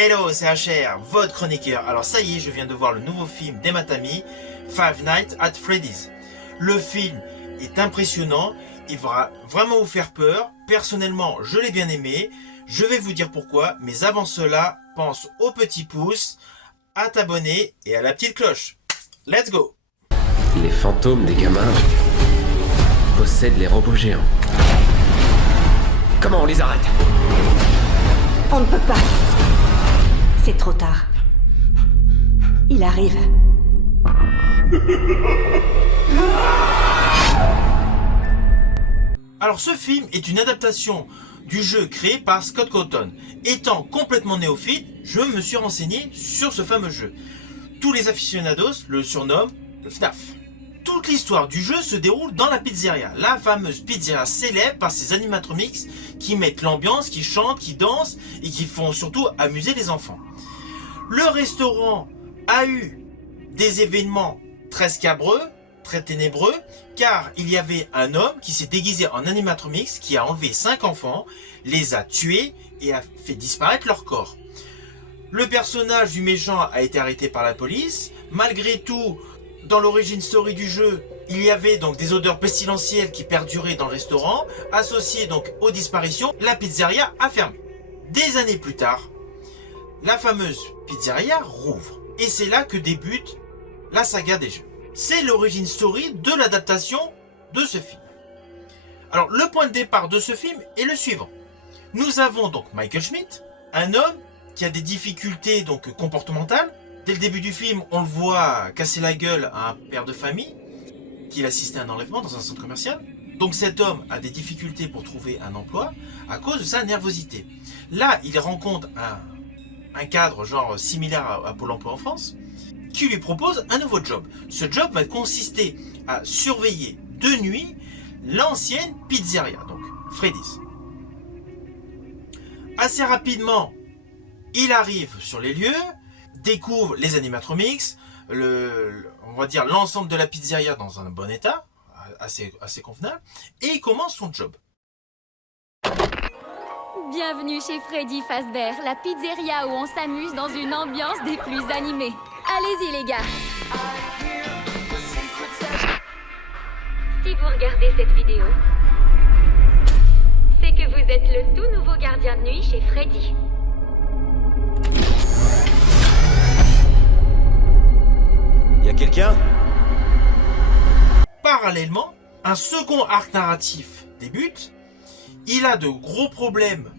Hello, c'est HR, votre chroniqueur. Alors ça y est, je viens de voir le nouveau film d'Emma Tammy, Five Nights at Freddy's. Le film est impressionnant, il va vraiment vous faire peur. Personnellement, je l'ai bien aimé. Je vais vous dire pourquoi, mais avant cela, pense au petit pouce, à t'abonner et à la petite cloche. Let's go! Les fantômes des gamins possèdent les robots géants. Comment on les arrête? On ne peut pas. C'est trop tard. Il arrive. Alors ce film est une adaptation du jeu créé par Scott Cawthon. Étant complètement néophyte, je me suis renseigné sur ce fameux jeu. Tous les aficionados le surnomment le FNAF. Toute l'histoire du jeu se déroule dans la pizzeria, la fameuse pizzeria célèbre par ses animatronics qui mettent l'ambiance, qui chantent, qui dansent et qui font surtout amuser les enfants. Le restaurant a eu des événements très scabreux, très ténébreux, car il y avait un homme qui s'est déguisé en animatronics, qui a enlevé 5 enfants, les a tués et a fait disparaître leur corps. Le personnage du méchant a été arrêté par la police. Malgré tout, dans l'origine story du jeu, il y avait donc des odeurs pestilentielles qui perduraient dans le restaurant. Associées donc aux disparitions, la pizzeria a fermé. Des années plus tard, la fameuse pizzeria rouvre. Et c'est là que débute la saga des jeux. C'est l'origine story de l'adaptation de ce film. Alors le point de départ de ce film est le suivant. Nous avons donc Michael Schmidt, un homme qui a des difficultés donc comportementales. Dès le début du film, on le voit casser la gueule à un père de famille qui assistait à un enlèvement dans un centre commercial. Donc cet homme a des difficultés pour trouver un emploi à cause de sa nervosité. Là, il rencontre un cadre genre similaire à Pôle emploi en France qui lui propose un nouveau job. Ce job va consister à surveiller de nuit l'ancienne pizzeria, donc Freddy's. Assez rapidement, il arrive sur les lieux, découvre les animatronics, on va dire l'ensemble de la pizzeria dans un bon état, assez convenable, et il commence son job. Bienvenue chez Freddy Fazbear, la pizzeria où on s'amuse dans une ambiance des plus animées. Allez-y les gars. Si vous regardez cette vidéo, c'est que vous êtes le tout nouveau gardien de nuit chez Freddy. Y'a quelqu'un? Parallèlement, un second arc narratif débute. Il a de gros problèmes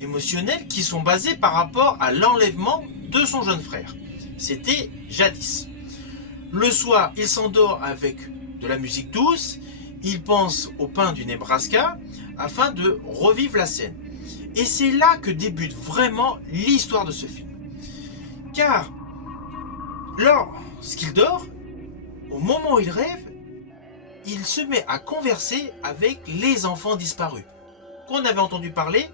émotionnels qui sont basés par rapport à l'enlèvement de son jeune frère. C'était jadis. Le soir, il s'endort avec de la musique douce. Il pense au pain du Nebraska afin de revivre la scène. Et c'est là que débute vraiment l'histoire de ce film. Car, lorsqu'il dort, au moment où il rêve, il se met à converser avec les enfants disparus qu'on avait entendu parler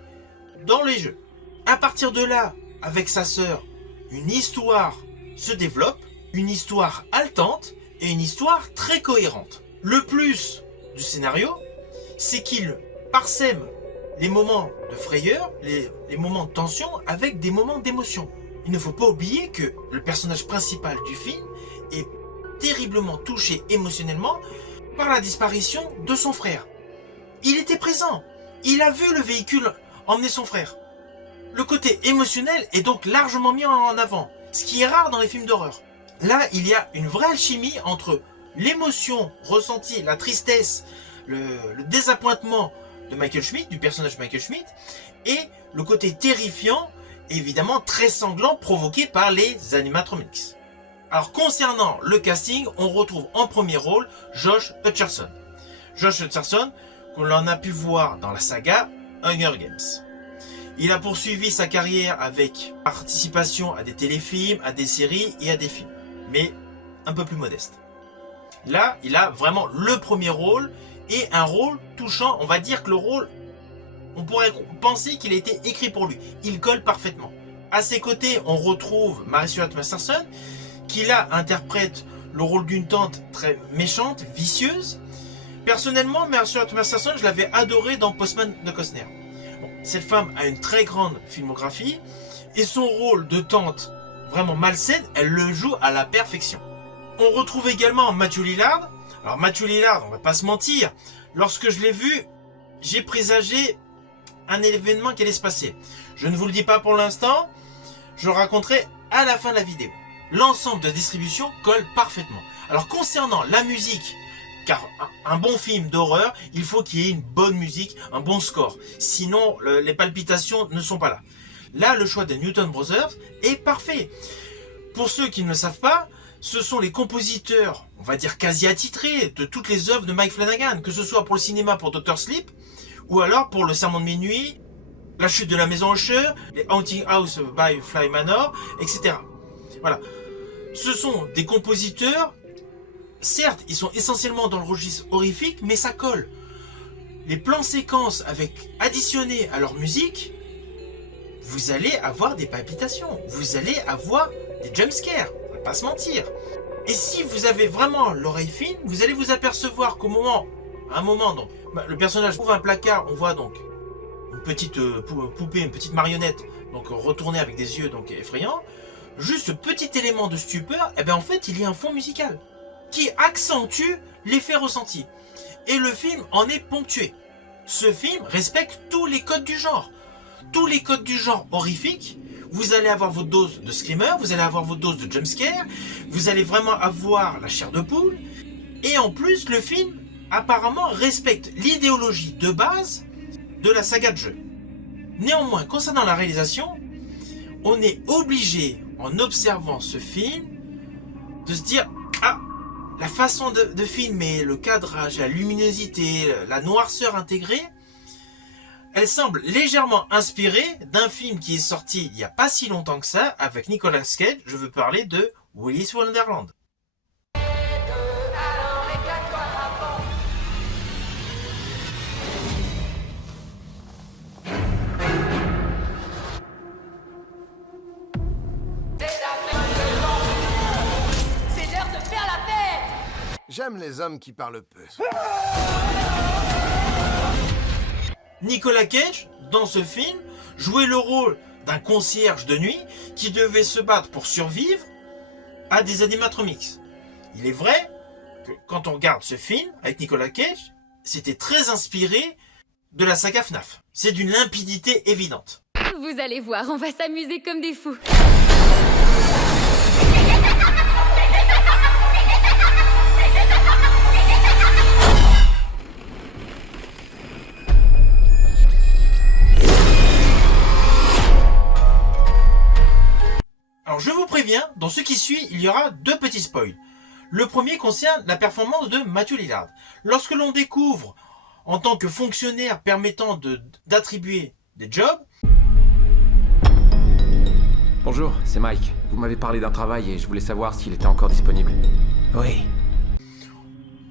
dans les jeux. À partir de là, avec sa sœur, une histoire se développe, une histoire haletante et une histoire très cohérente. Le plus du scénario, c'est qu'il parsème les moments de frayeur, les moments de tension avec des moments d'émotion. Il ne faut pas oublier que le personnage principal du film est terriblement touché émotionnellement par la disparition de son frère. Il était présent. Il a vu le véhicule emmener son frère. Le côté émotionnel est donc largement mis en avant, ce qui est rare dans les films d'horreur. Là, il y a une vraie alchimie entre l'émotion ressentie, la tristesse, le désappointement de Michael Schmidt, du personnage Michael Schmidt, et le côté terrifiant, évidemment très sanglant, provoqué par les animatronics. Alors concernant le casting, on retrouve en premier rôle Josh Hutcherson. Josh Hutcherson, qu'on en a pu voir dans la saga Hunger Games. Il a poursuivi sa carrière avec participation à des téléfilms, à des séries et à des films, mais un peu plus modeste. Là, il a vraiment le premier rôle et un rôle touchant. On va dire que le rôle, on pourrait penser qu'il a été écrit pour lui. Il colle parfaitement. À ses côtés, on retrouve Mary Stuart Masterson, qui là interprète le rôle d'une tante très méchante, vicieuse. Personnellement, Mary Stuart Masterson, je l'avais adorée dans Postman de Costner. Bon, cette femme a une très grande filmographie Et son rôle de tante vraiment malsaine, elle le joue à la perfection. On retrouve également Matthew Lillard. Alors Matthew Lillard, on va pas se mentir, lorsque je l'ai vu, j'ai présagé un événement qui allait se passer. Je ne vous le dis pas pour l'instant, je le raconterai à la fin de la vidéo. L'ensemble de la distribution colle parfaitement. Alors concernant la musique, car un bon film d'horreur, il faut qu'il y ait une bonne musique, un bon score. Sinon, les palpitations ne sont pas là. Là, le choix des Newton Brothers est parfait. Pour ceux qui ne le savent pas, ce sont les compositeurs, on va dire quasi attitrés, de toutes les œuvres de Mike Flanagan, que ce soit pour le cinéma pour Dr. Sleep, ou alors pour Le Sermon de minuit, La chute de la maison Usher, les Haunting House by Fly Manor, etc. Voilà. Ce sont des compositeurs, certes, ils sont essentiellement dans le registre horrifique, mais ça colle. Les plans séquences additionnés à leur musique, vous allez avoir des palpitations, vous allez avoir des jumpscares, on va pas se mentir. Et si vous avez vraiment l'oreille fine, vous allez vous apercevoir à un moment, donc, le personnage ouvre un placard, on voit donc une petite poupée, une petite marionnette, donc retournée avec des yeux donc effrayants. Juste petit élément de stupeur, et bien en fait il y a un fond musical qui accentue l'effet ressenti. Et le film en est ponctué. Ce film respecte tous les codes du genre. Tous les codes du genre horrifique. Vous allez avoir votre dose de screamer, vous allez avoir votre dose de jumpscare, vous allez vraiment avoir la chair de poule. Et en plus, le film apparemment respecte l'idéologie de base de la saga de jeu. Néanmoins, concernant la réalisation, on est obligé, en observant ce film, de se dire « Ah, la façon de filmer, le cadrage, la luminosité, la noirceur intégrée, elle semble légèrement inspirée d'un film qui est sorti il n'y a pas si longtemps que ça, avec Nicolas Cage. Je veux parler de Willy's Wonderland. » J'aime les hommes qui parlent peu. Nicolas Cage, dans ce film, jouait le rôle d'un concierge de nuit qui devait se battre pour survivre à des animatronics. Il est vrai que quand on regarde ce film avec Nicolas Cage, c'était très inspiré de la saga FNAF. C'est d'une limpidité évidente. Vous allez voir, on va s'amuser comme des fous. Alors je vous préviens, dans ce qui suit, il y aura deux petits spoils. Le premier concerne la performance de Matthew Lillard. Lorsque l'on découvre, en tant que fonctionnaire permettant d'attribuer des jobs... Bonjour, c'est Mike. Vous m'avez parlé d'un travail et je voulais savoir s'il était encore disponible. Oui.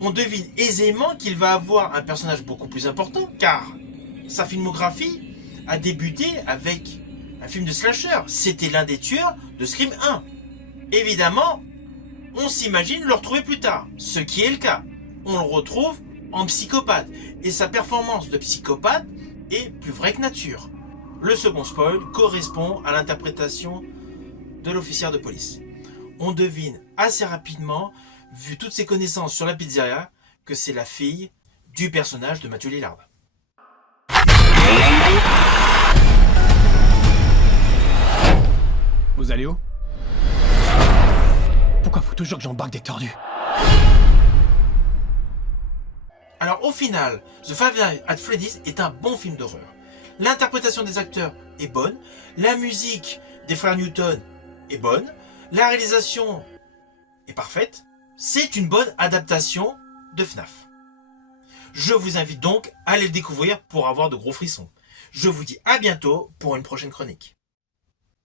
On devine aisément qu'il va avoir un personnage beaucoup plus important, car sa filmographie a débuté avec un film de slasher. C'était l'un des tueurs de Scream 1. Évidemment, on s'imagine le retrouver plus tard, ce qui est le cas. On le retrouve en psychopathe, et sa performance de psychopathe est plus vraie que nature. Le second spoil correspond à l'interprétation de l'officier de police. On devine assez rapidement, vu toutes ses connaissances sur la pizzeria, que c'est la fille du personnage de Matthew Lillard. Vous allez où? Pourquoi faut toujours que j'embarque des tordus? Alors au final, The Five Nights at Freddy's est un bon film d'horreur. L'interprétation des acteurs est bonne, la musique des frères Newton est bonne, la réalisation est parfaite, c'est une bonne adaptation de FNAF. Je vous invite donc à aller le découvrir pour avoir de gros frissons. Je vous dis à bientôt pour une prochaine chronique.